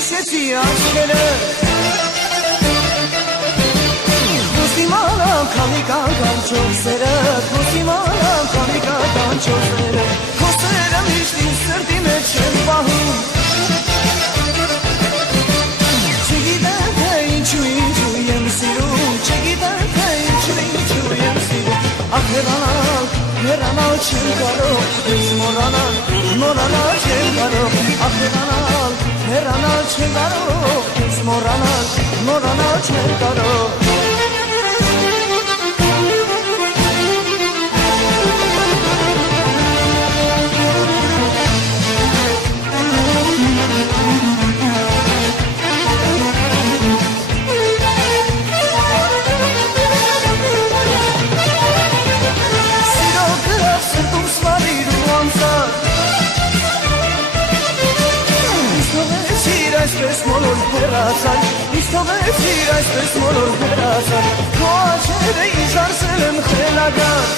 հիշեցի աչքերը Ոստիմանամ քանի կանգան չորսերը Ոստիմանամ քանի կանգան չորսերը Խոսերը միշտ իմ սրտի մեջ եմ պահում Չգիտեմ թե ինչու եմ սիրում Չգիտեմ թե ինչու եմ սիրում Ախ հեռանալ չեմ կարող Ես մոռանալ չեմ կարող Ախ հեռանալ չեմ կարող Ես մոռանալ չեմ կարող Այսպես մոլոր հեռացար, իսկ թողեցիր այսպես մոլոր հեռացար Քո աչքերը ինձ արսել եմ խելագար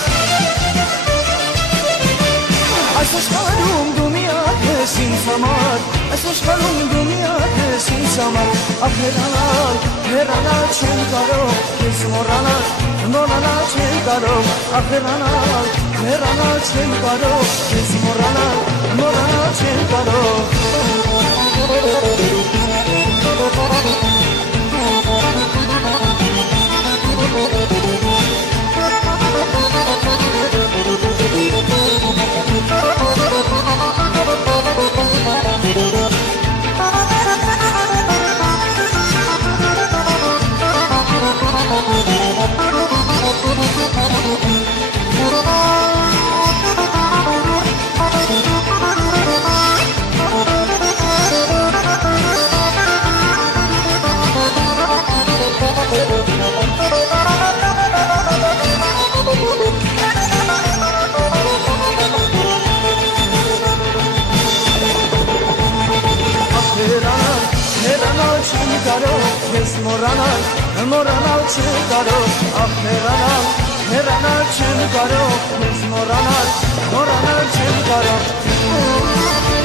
Այս աշխարհում դու միակ ես ինձ համար Այս աշխարհում դու միակ ես ինձ համար Ախ հեռանալ չեմ կարող Ես մոռանալ չեմ կարող Ախ հեռանալ չեմ կարող Ես մոռանալ չեմ կարող Ես մոռանալ չեմ կարող Ախ հեռանալ չեմ կարող Ես մոռանալ չեմ կարող